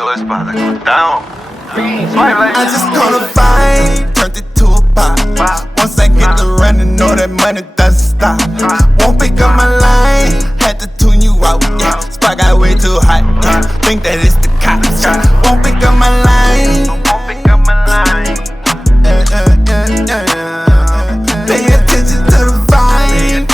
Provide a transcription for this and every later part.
Yo, it's about to go down. I just gonna find, turned it to a pop. Once I get to running, know that money doesn't stop. Won't pick up my line, had to tune you out. Yeah, spot got way too hot. Yeah, think that it's the cops. Won't pick up my line. Pay attention to the vibe.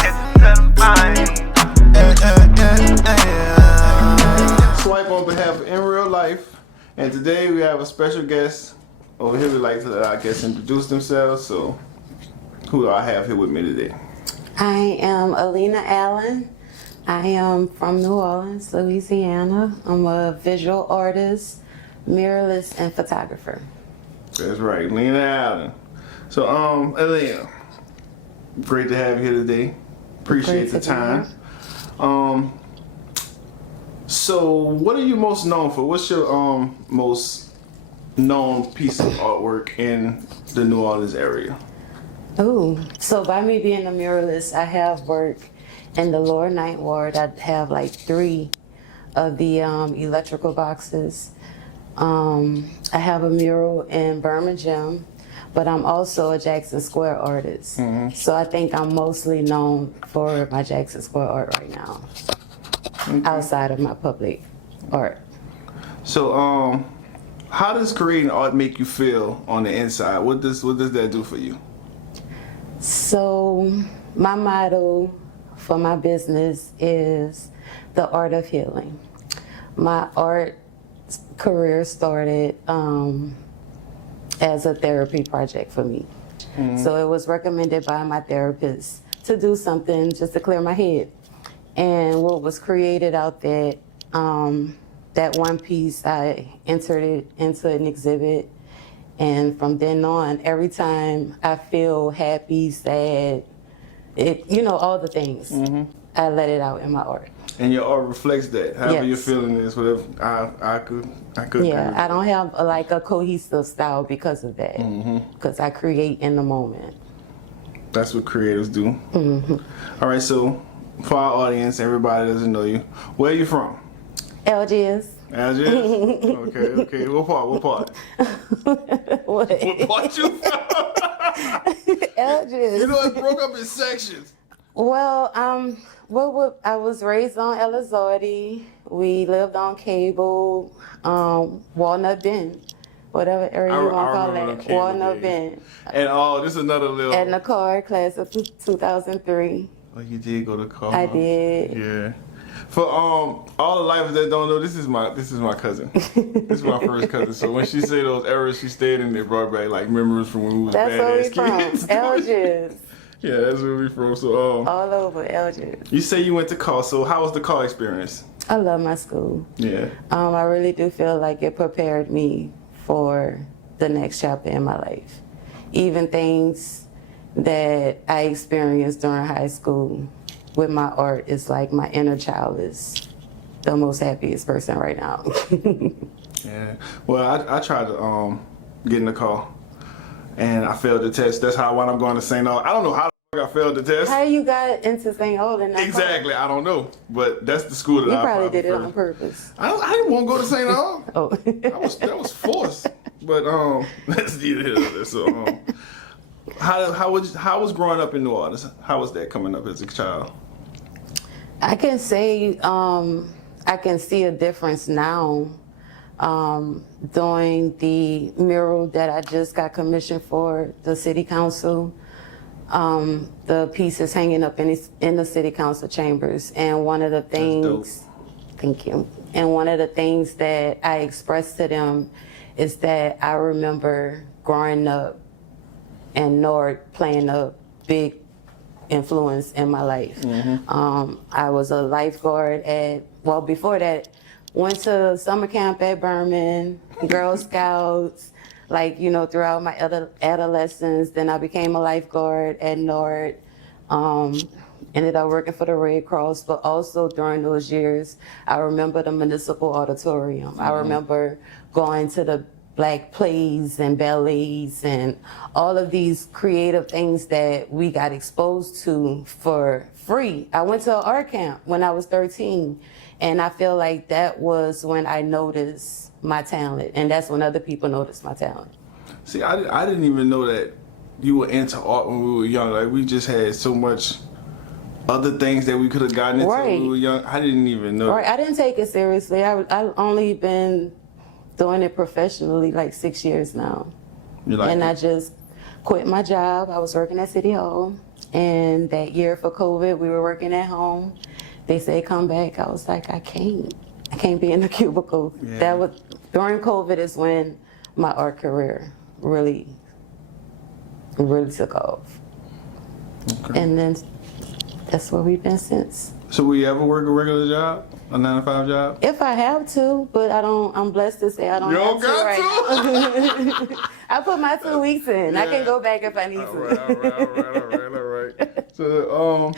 Swipe on behalf of In Real Life, and today we have a special guest over here. We'd like to let our guests introduce themselves. So, who do I have here with me today? I am Alina Allen. I am from New Orleans, Louisiana. I'm a visual artist, muralist, and photographer. That's right, Alina Allen. So, Alina, great to have you here today. Appreciate the time. So, what are you most known for? What's your most known piece of artwork in the New Orleans area? Ooh, so by me being a muralist, I have work in the lower ninth ward. I have like 3 of the electrical boxes. I have a mural in Birmingham, but I'm also a Jackson Square artist. So I think I'm mostly known for my Jackson Square art right now, outside of my public art. So, how does creating art make you feel on the inside? What does that do for you? So my motto for my business is the art of healing. My art career started as a therapy project for me. So it was recommended by my therapist to do something just to clear my head. And what was created out there, that one piece, I entered it into an exhibit. And from then on, every time I feel happy, sad, all the things, I let it out in my art. And your art reflects that. However you're feeling is, whatever I could. Yeah, I don't have a cohesive style because of that. Because I create in the moment. That's what creators do. All right, so for our audience, everybody doesn't know you. Where are you from? Algiers. Algiers? Okay. What part? What? What part you from? Algiers. You know, it broke up in sections. Well, I was raised on Elizalde. We lived on Cable, Walnut Bend, whatever area you want to call it. Walnut Bend. And this is another little. And the car, class of 2003. Oh, you did go to car. I did. Yeah. For all the lifers that don't know, this is my cousin. This is my first cousin. So when she said those eras she stayed in, they brought back like memories from when we was badass kids. That's where we from. Algiers. Yeah, that's where we from. So all over Algiers. You say you went to car. So how was the car experience? I love my school. Yeah. I really do feel like it prepared me for the next chapter in my life. Even things that I experienced during high school with my art, is like my inner child is the most happiest person right now. Yeah. Well, I tried to get in the car, and I failed the test. That's how I wound up going to St. Aug. I don't know how the fuck I failed the test. How you got into St. Aug in that Exactly, car? I don't know. But that's the school that you I probably did it preferred. on purpose. I didn't want to go to St. Aug. Oh. That was forced. But that's neither here nor there. So how was growing up in New Orleans? How was that coming up as a child? I can say I can see a difference now doing the mural that I just got commissioned for the city council. The piece is hanging up in the city council chambers, and one of the things, thank you, and one of the things that I expressed to them is that I remember growing up and Nord playing a big influence in my life. I was a lifeguard before that, went to summer camp at Berman, Girl Scouts, throughout my adolescence. Then I became a lifeguard at Nord, ended up working for the Red Cross, but also during those years, I remember the municipal auditorium. I remember going to the black plays and ballets and all of these creative things that we got exposed to for free. I went to an art camp when I was 13, and I feel like that was when I noticed my talent, and that's when other people noticed my talent. See, I didn't even know that you were into art when we were young. Like, we just had so much other things that we could have gotten into when we were young. I didn't even know. Right, I didn't take it seriously. I've only been doing it professionally like 6 years now. And I just quit my job. I was working at City Hall, and that year for COVID, we were working at home. They said, come back. I was like, I can't be in the cubicle. Yeah. That was, during COVID is when my art career really took off. Okay. And then that's where we've been since. So will you ever work a regular job? A 9-to-5 job? If I have to, but I don't. I'm blessed to say I don't have to right now. I put my 2 weeks in. Yeah. I can go back if I need to. All right. So,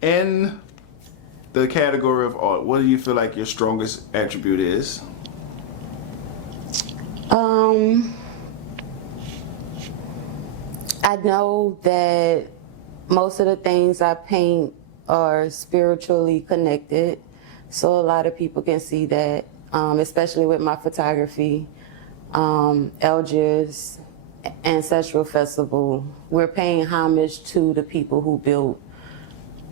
in the category of art, what do you feel like your strongest attribute is? I know that most of the things I paint are spiritually connected. So a lot of people can see that, especially with my photography. Algiers Ancestral Festival, we're paying homage to the people who built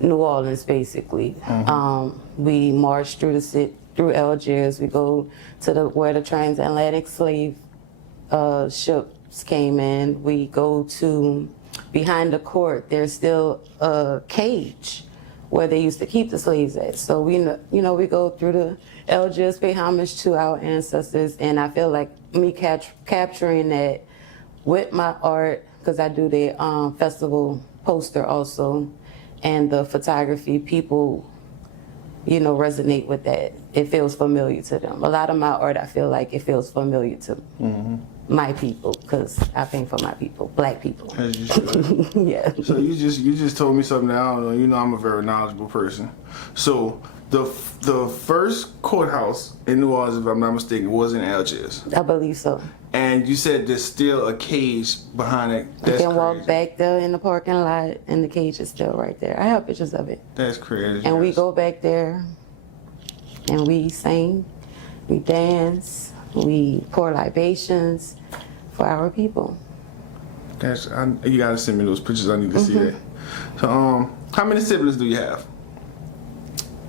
New Orleans, basically. We march through through Algiers. We go to where the transatlantic slave ships came in. We go to behind the court. There's still a cage where they used to keep the slaves at. So we go through the Algiers, pay homage to our ancestors, and I feel like me capturing that with my art, because I do the festival poster also, and the photography, people, resonate with that. It feels familiar to them. A lot of my art, I feel like it feels familiar to my people, because I paint for my people, black people. As you should. Yeah. So you just told me something that I don't know. You know I'm a very knowledgeable person. So the first courthouse in New Orleans, if I'm not mistaken, was in Algiers. I believe so. And you said there's still a cage behind it. You can walk back there in the parking lot, and the cage is still right there. I have pictures of it. That's crazy. And we go back there, and we sing, we dance, we pour libations for our people. You gotta send me those pictures. I need to see that. So, how many siblings do you have?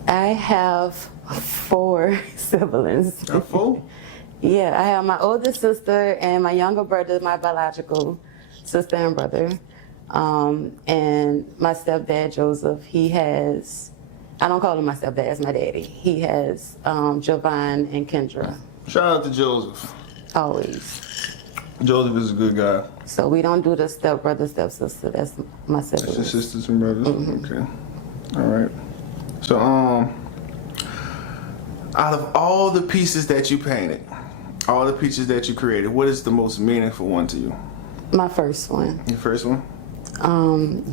I have 4 siblings. 4? Yeah, I have my oldest sister and my younger brother, my biological sister and brother. And my stepdad, Joseph, he has, I don't call him my stepdad, it's my daddy. He has Jovan and Kendra. Shout out to Joseph. Always. Joseph is a good guy. So we don't do the stepbrother, stepsister, that's my siblings. That's your sisters and brothers? Okay. All right. So, out of all the pieces that you painted, all the pieces that you created, what is the most meaningful one to you? My first one. Your first one?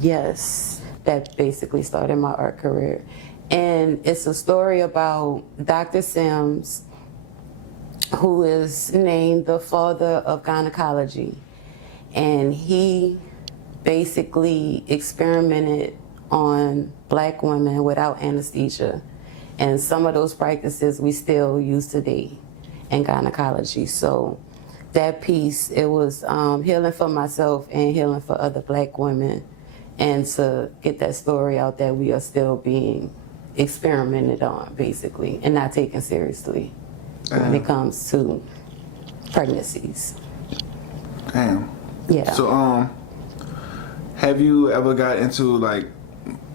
Yes. That basically started my art career. And it's a story about Dr. Sims, who is named the father of gynecology. And he basically experimented on black women without anesthesia. And some of those practices we still use today in gynecology. So that piece, it was healing for myself and healing for other black women, and to get that story out that we are still being experimented on, basically, and not taken seriously when it comes to pregnancies. Damn. Yeah. So, have you ever got into like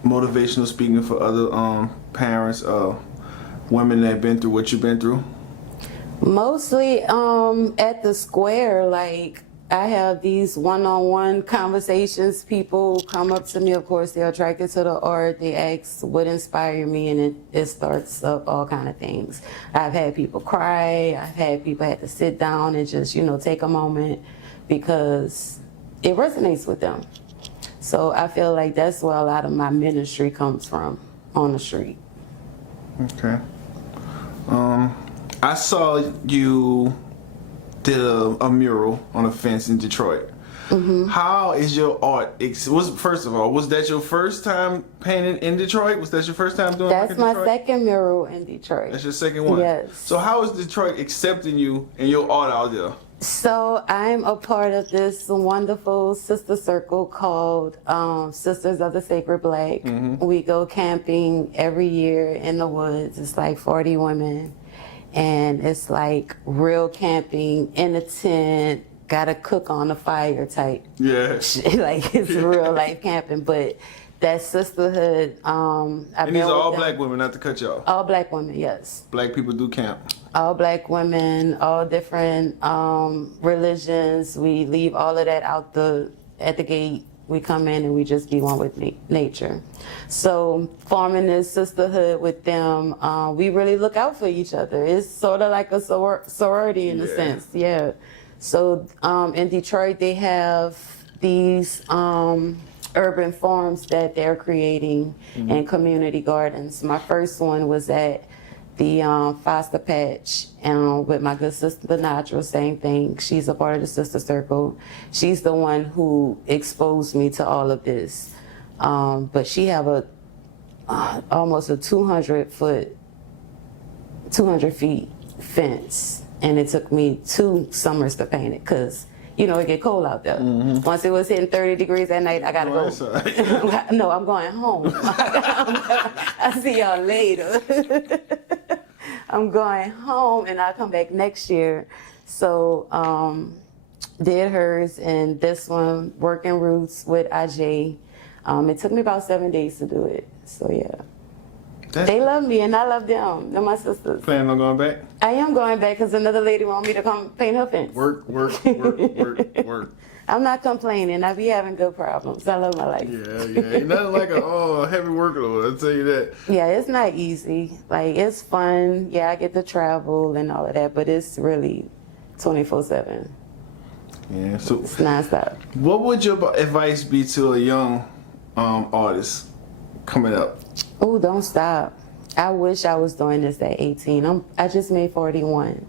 motivational speaking for other parents, women that have been through what you've been through? Mostly at the square, like I have these one-on-one conversations. People come up to me, of course, they're attracted to the art. They ask what inspired me, and it starts up all kind of things. I've had people cry. I've had people have to sit down and just, take a moment because it resonates with them. So I feel like that's where a lot of my ministry comes from, on the street. Okay. I saw you did a mural on a fence in Detroit. How is your art? First of all, was that your first time painting in Detroit? Was that your first time doing work That's in my Detroit? second mural in Detroit. That's your second one? Yes. So how is Detroit accepting you and your art out there? So I'm a part of this wonderful sister circle called Sisters of the Sacred Black. We go camping every year in the woods. It's like 40 women. And it's like real camping in a tent, gotta cook on the fire type. Yeah. Like it's real life camping. But that sisterhood, And these are all black women, not to cut you off. All black women, yes. Black people do camp. All black women, all different religions. We leave all of that at the gate. We come in and we just be one with nature. So forming this sisterhood with them, we really look out for each other. It's sort of like a sorority in a sense, yeah. So in Detroit, they have these urban farms that they're creating and community gardens. My first one was at the Foster Patch with my good sister, the Natural, same thing. She's a part of the Sister Circle. She's the one who exposed me to all of this. But she have almost a 200 feet fence. And it took me 2 summers to paint it because, you know, it get cold out there. Once it was hitting 30 degrees at night, I gotta go. No, I'm going home. I'll see y'all later. I'm going home and I'll come back next year. So did hers and this one, Working Roots with Ajay. It took me about 7 days to do it. So yeah. They love me and I love them. They're my sisters. Planning on going back? I am going back because another lady want me to come paint her fence. Work. I'm not complaining. I be having good problems. I love my life. Yeah. Ain't nothing like a heavy workload, I'll tell you that. Yeah, it's not easy. Like, it's fun. Yeah, I get to travel and all of that, but it's really 24/7. Yeah, so It's nonstop. what would your advice be to a young artist coming up? Oh, don't stop. I wish I was doing this at 18. I just made 41.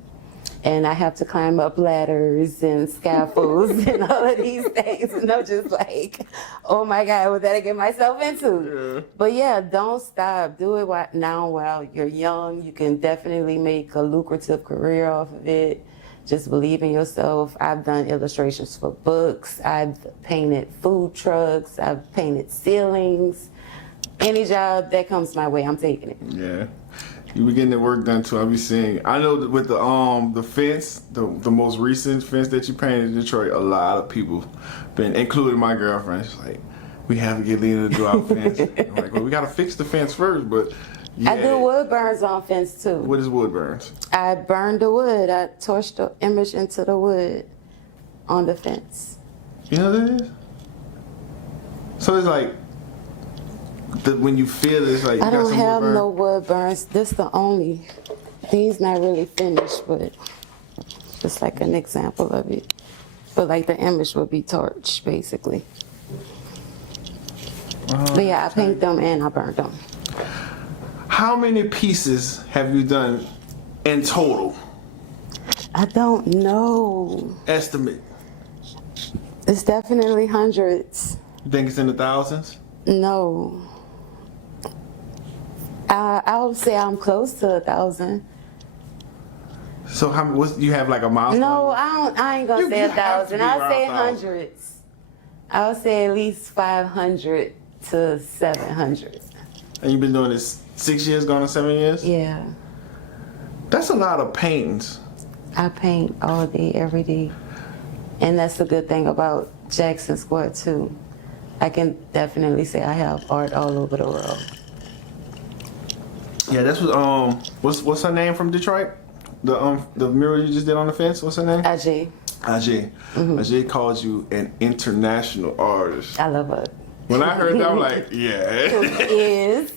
And I have to climb up ladders and scaffolds and all of these things. And I'm just like, oh my God, what did I get myself into? Yeah. But yeah, don't stop. Do it now while you're young. You can definitely make a lucrative career off of it. Just believe in yourself. I've done illustrations for books. I've painted food trucks. I've painted ceilings. Any job that comes my way, I'm taking it. Yeah. You be getting the work done too. I be seeing. I know that with the fence, the most recent fence that you painted in Detroit, a lot of people been, including my girlfriend. She's like, we have to get Lena to do our fence. I'm like, well, we gotta fix the fence first, but yeah. I do wood burns on fence too. What is wood burns? I burned the wood. I torched the image into the wood on the fence. You know what that is? So it's like when you feel it, it's like you I got don't some have wood burn. no wood burns. This the only. These not really finished, but just like an example of it. But like the image would be torched, basically. But yeah, I paint them and I burn them. How many pieces have you done in total? I don't know. Estimate. It's definitely hundreds. You think it's in the thousands? No. I would say I'm close to 1,000. So you have like a milestone? No, I ain't gonna say You have to 1,000. be I'll around say 1,000. hundreds. I'll say at least 500 to 700. And you've been doing this 6 years, going on 7 years? Yeah. That's a lot of paintings. I paint all day, every day. And that's the good thing about Jackson Square too. I can definitely say I have art all over the world. Yeah, that's what what's her name from Detroit? The mural you just did on the fence, what's her name? Ajay. Ajay. Ajay calls you an international artist. I love her. When I heard that, I'm like, yeah. Is.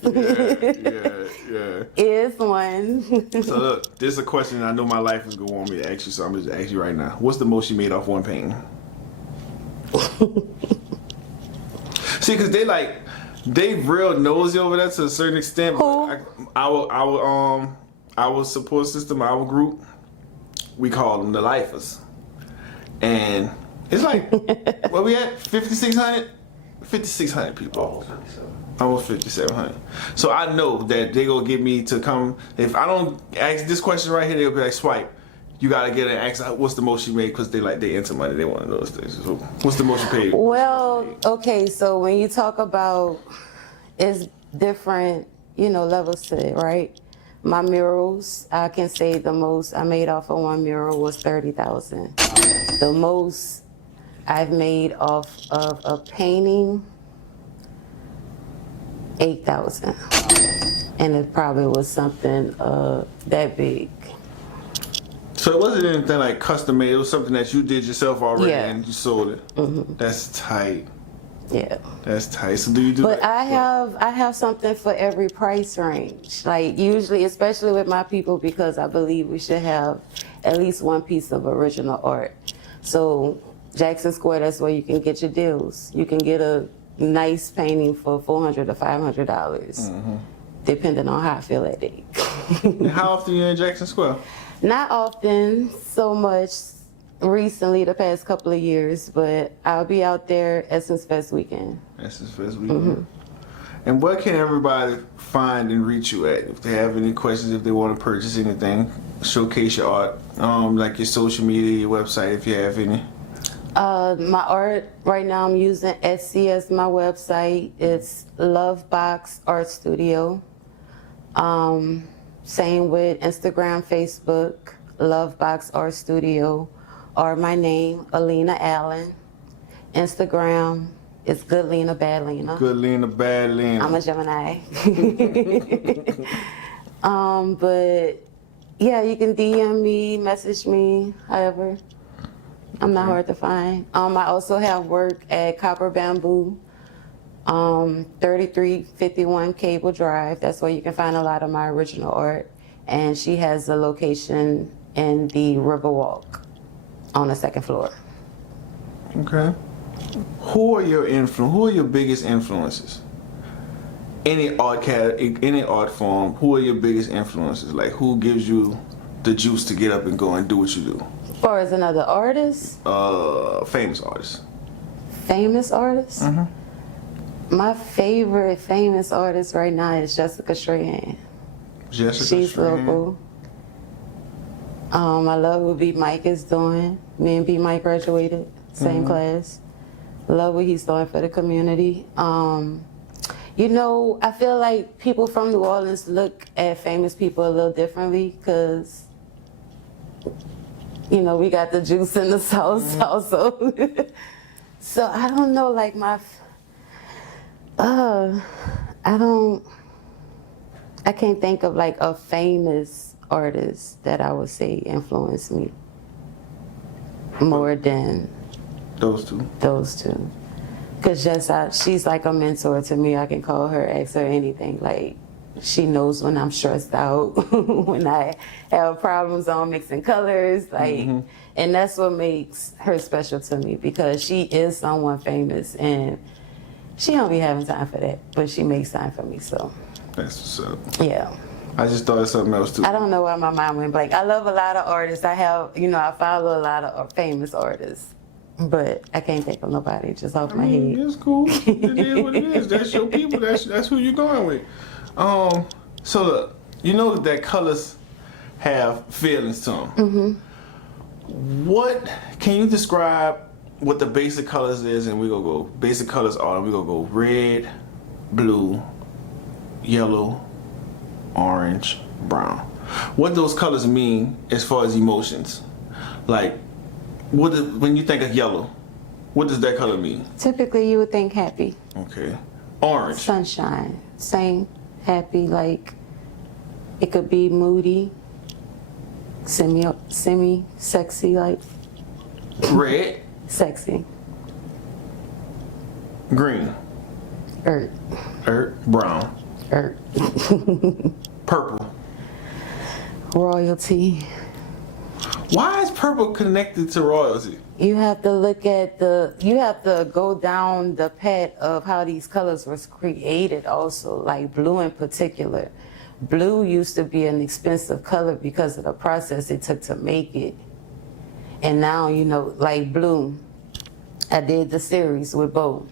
Yeah. Is one. So look, this is a question I know my life is gonna want me to ask you, so I'm just ask you right now. What's the most you made off one painting? See, cause they real nosy over there to a certain extent. But our support system, our group, we call them the lifers. and it's like, where we at? 5,600? 5,600 people. Almost 5,700. So I know that they gonna get me to come. If I don't ask this question right here, they'll be like, swipe. You gotta get an ask what's the most you made, because they into money. They want to know those things. So what's the most you paid? Well, okay, so when you talk about, it's different, levels to it, right? My murals, I can say the most I made off of one mural was 30,000. The most I've made off of a painting, 8,000. And it probably was something that big. So it wasn't anything like custom made. It was something that you did yourself already and you sold it. Mm-hmm. That's tight. Yeah. That's tight. So do you do? But I have something for every price range. Like usually, especially with my people, because I believe we should have at least one piece of original art. So Jackson Square, that's where you can get your deals. You can get a nice painting for $400 to $500, depending on how I feel that day. And how often you in Jackson Square? Not often, so much recently, the past couple of years, but I'll be out there Essence Fest weekend. Essence Fest weekend. And where can everybody find and reach you at? If they have any questions, if they want to purchase anything, showcase your art, like your social media, your website, if you have any. My art, right now I'm using Etsy as my website. It's Lovebox Art Studio. Same with Instagram, Facebook, Lovebox Art Studio, or my name, Alina Allen. Instagram is GoodLinaBadLina. GoodLinaBadLina. I'm a Gemini. But yeah, you can DM me, message me, however. I'm not hard to find. I also have work at Copper Bamboo, 3351 Cable Drive. That's where you can find a lot of my original art. And she has a location in the Riverwalk on the second floor. Okay. Who are your biggest influences? Any art form, who are your biggest influences? Like, who gives you the juice to get up and go and do what you do? As far as another artist? Famous artist. Famous artist? My favorite famous artist right now is Jessica Strahan. She's local. I love what B. Mike is doing. Me and B. Mike graduated, same class. Love what he's doing for the community. I feel like people from New Orleans look at famous people a little differently because, we got the juice in the sauce also. So I don't know, like I can't think of like a famous artist that I would say influenced me more than those two. Because she's like a mentor to me. I can call her, ask her anything. Like, she knows when I'm stressed out, when I have problems on mixing colors, like, and that's what makes her special to me, because she is someone famous and she don't be having time for that, but she makes time for me, so. That's what's up. Yeah. I just thought of something else too. I don't know why my mind went blank. I love a lot of artists. I follow a lot of famous artists, but I can't think of nobody just off my head. It's cool. It is what it is. That's your people. That's who you're going with. So look, that colors have feelings to them. What can you describe what the basic colors is? And we gonna go basic colors are. And we gonna go red, blue, yellow, orange, brown. What those colors mean as far as emotions? Like, when you think of yellow, what does that color mean? Typically, you would think happy. Okay. Orange. Sunshine. Same. Happy, like, it could be moody, semi-sexy, like. Red. Sexy. Green. Earth. Brown. Earth. Purple. Royalty. Why is purple connected to royalty? You have to look at you have to go down the path of how these colors was created also, like blue in particular. Blue used to be an expensive color because of the process it took to make it. And now, you know, like blue, I did the series with Bo.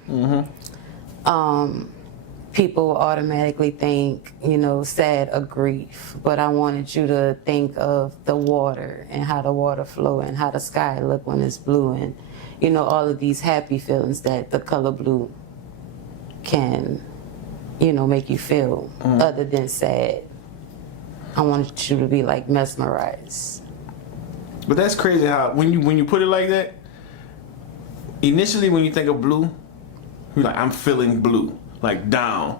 People will automatically think, you know, sad or grief, but I wanted you to think of the water and how the water flow and how the sky look when it's blue, and, you know, all of these happy feelings that the color blue can, you know, make you feel other than sad. I wanted you to be like mesmerized. But that's crazy how when you put it like that, initially when you think of blue, you're like, I'm feeling blue, like down.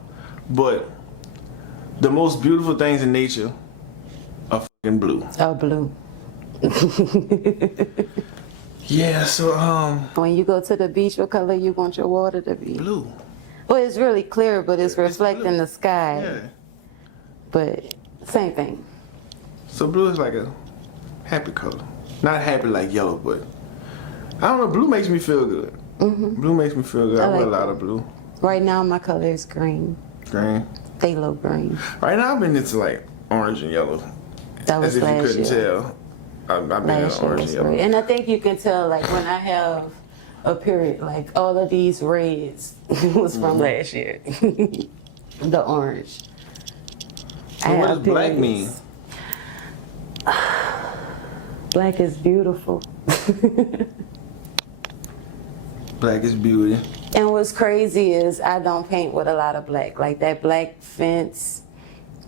But the most beautiful things in nature are fucking blue. Oh, blue. Yeah, so When you go to the beach, what color you want your water to be? blue. Well, it's really clear, but it's reflecting blue. the sky. Yeah. But same thing. So blue is like a happy color. Not happy like yellow, but I don't know, blue makes me feel good. Blue makes me feel good. I wear a lot of blue. Right now, my color is green. Green. Phthalo green. Right now I've been into like orange and yellow. That was As if you last couldn't year. tell. I've been in Last year orange was and yellow. great. And I think you can tell, like, when I have a period, like, all of these reds was from last year. The orange. So what does black mean? Black is beautiful. Black is beauty. And what's crazy is I don't paint with a lot of black. Like that black fence,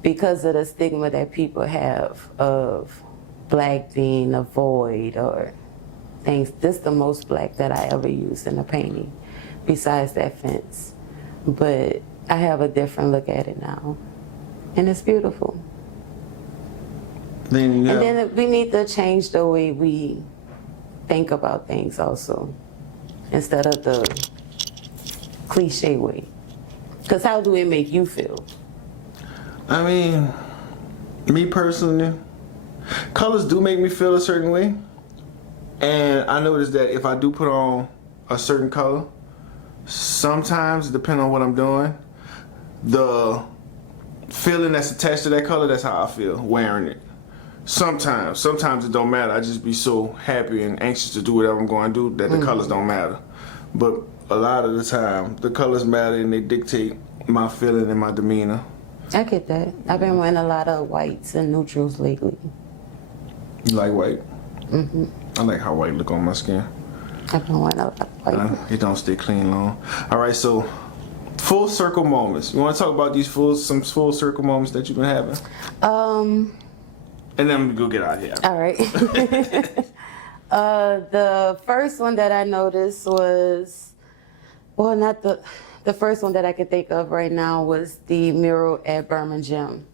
because of the stigma that people have of black being a void or things, this is the most black that I ever used in a painting, besides that fence. But I have a different look at it now. And it's beautiful. Then you And have, then we need to change the way we think about things also, instead of the cliche way. Because how do it make you feel? I mean, me personally, colors do make me feel a certain way. And I noticed that if I do put on a certain color, sometimes, depending on what I'm doing, the feeling that's attached to that color, that's how I feel wearing it. Sometimes it don't matter. I just be so happy and anxious to do whatever I'm going to do that the colors don't matter. But a lot of the time, the colors matter and they dictate my feeling and my demeanor. I get that. I've been wearing a lot of whites and neutrals lately. You like white? I like how white look on my skin. I've been wearing a lot of white. It don't stay clean long. All right, so full circle moments. You want to talk about these some full circle moments that you've been having? And then we'll get out of here. All right. The first one that I noticed was, well, not the first one that I could think of right now was the mural at Birmingham.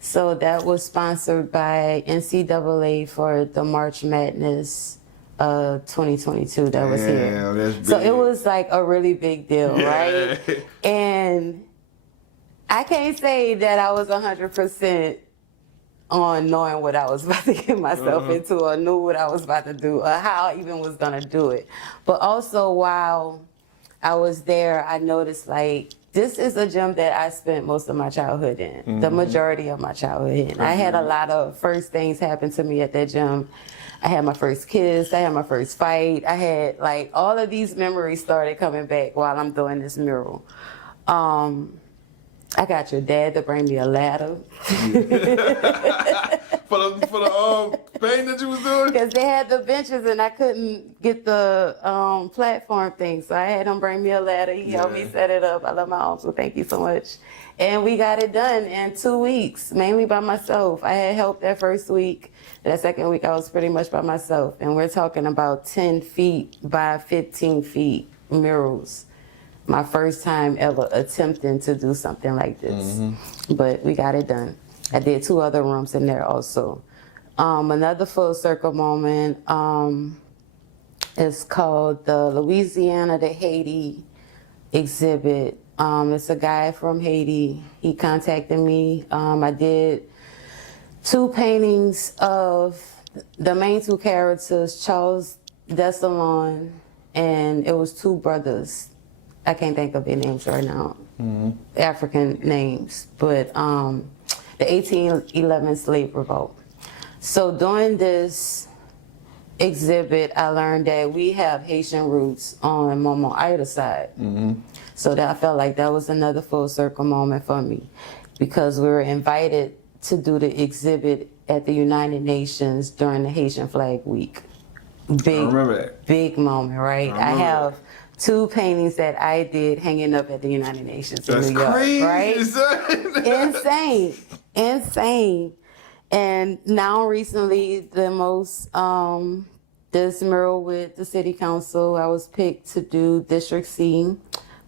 So that was sponsored by NCAA for the March Madness 2022 that was here. That's big. So it was like a really big deal, right? And I can't say that I was 100% on knowing what I was about to get myself into, or knew what I was about to do, or how I even was gonna do it. But also while I was there, I noticed like, this is a gym that I spent most of my childhood in, the majority of my childhood in. I had a lot of first things happen to me at that gym. I had my first kiss, I had my first fight. I had like, all of these memories started coming back while I'm doing this mural. I got your dad to bring me a ladder. for the painting that you was doing? Because they had the benches and I couldn't get the platform thing. So I had him bring me a ladder. He helped me set it up. I love my mom, so thank you so much. And we got it done in 2 weeks, mainly by myself. I had help that first week. That second week, I was pretty much by myself. And we're talking about 10 feet by 15 feet murals. My first time ever attempting to do something like this. But we got it done. I did 2 other rooms in there also. Another full circle moment is called the Louisiana to Haiti exhibit. It's a guy from Haiti. He contacted me. I did 2 paintings of the main 2 characters, Charles Dessalon, and it was 2 brothers. I can't think of their names right now, African names, but the 1811 slave revolt. So during this exhibit, I learned that we have Haitian roots on Momo Ida's side. So that I felt like that was another full circle moment for me, because we were invited to do the exhibit at the United Nations during the Haitian Flag Week. Big, I remember that. big moment, right? I have 2 paintings that I did hanging up at the United Nations in New York, crazy, right? son. Insane. And now recently, the most, this mural with the city council, I was picked to do District C,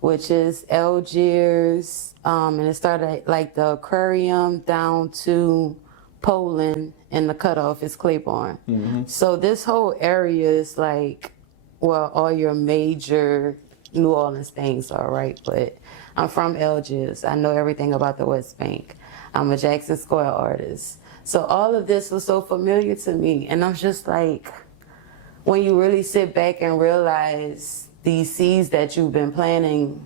which is Algiers, and it started like the aquarium down to Poland, and the cutoff is Claiborne. So this whole area is like, well, all your major New Orleans things are, right? But I'm from Algiers. I know everything about the West Bank. I'm a Jackson Square artist. So all of this was so familiar to me. And I'm just like, when you really sit back and realize these seeds that you've been planting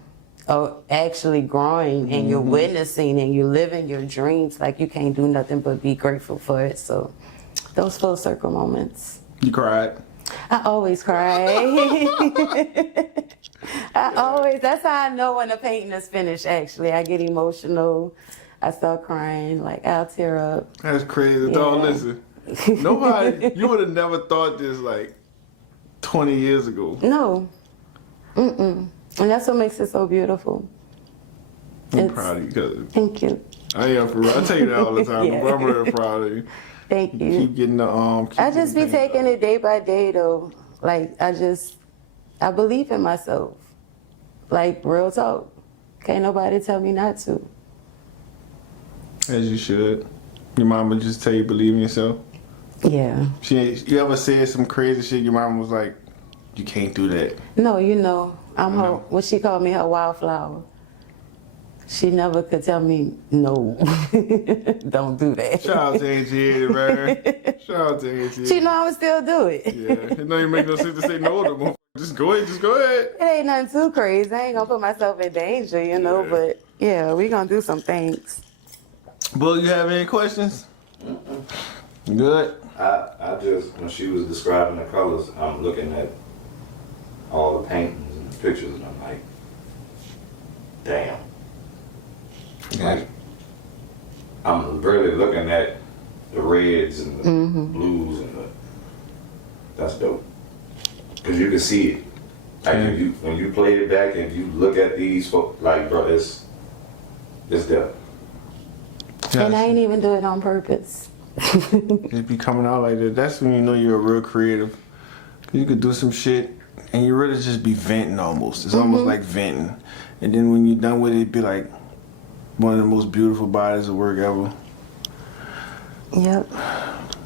are actually growing, and you're witnessing, and you're living your dreams, like you can't do nothing but be grateful for it. So those full circle moments. You cried? I always cry. That's how I know when the painting is finished, actually. I get emotional. I start crying, like I'll tear up. That's crazy. Yeah. Dog, listen. Nobody, you would have never thought this like 20 years ago. No. And that's what makes it so beautiful. I'm proud of you. 'Cause Thank you. I am for real. I tell you that all the time. Yeah. But I'm really proud of you. Thank you. Keep getting the I just be taking it day by day though. Like I believe in myself. Like real talk. Can't nobody tell me not to. As you should. Your mama just tell you believe in yourself. Yeah. You ever said some crazy shit? Your mama was like, you can't do that. No, you know, I'm her, what she called me, her wildflower. She never could tell me, no, don't do that. Shout out to Auntie Eddie, man. Shout out to Auntie She Eddie. know I would still do it. Yeah, it don't even make no sense to say no to them. Just go ahead, It ain't nothing too crazy. I ain't gonna put myself in danger, you know, but yeah, we gonna do some things. Bull, you have any questions? Good. I just, when she was describing the colors, I'm looking at all the paintings and the pictures, and I'm like, damn. Like, I'm really looking at the reds and the blues and that's dope. Cause you can see it. Like when you play it back and you look at these, like bro, it's there. And I ain't even do it on purpose. It be coming out like that. That's when you know you're a real creative. You could do some shit and you really just be venting almost. It's almost like venting. And then when you're done with it, it'd be like one of the most beautiful bodies of work ever. Yep.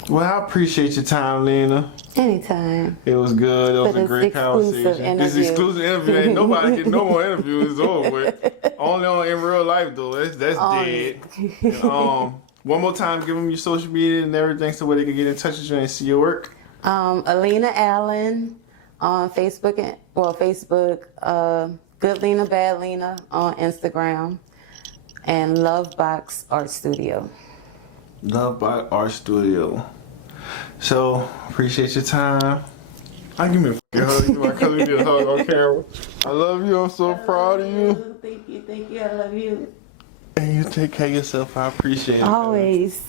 Well, I appreciate your time, Lena. Anytime. It was good. It was a great conversation. This exclusive interview. Ain't nobody getting no more interviews. It's over with. Only on In Real Life though. That's dead. And, one more time, give them your social media and everything so where they can get in touch with you and see your work. Alina Allen on Facebook, GoodLinaBadLina on Instagram, and Lovebox Art Studio. Love by Art Studio. So, appreciate your time. I'll give me a fucking hug. Because we did a hug on camera. I love you. I'm so proud of you. Thank you. I love you. And you take care of yourself. I appreciate it. Always.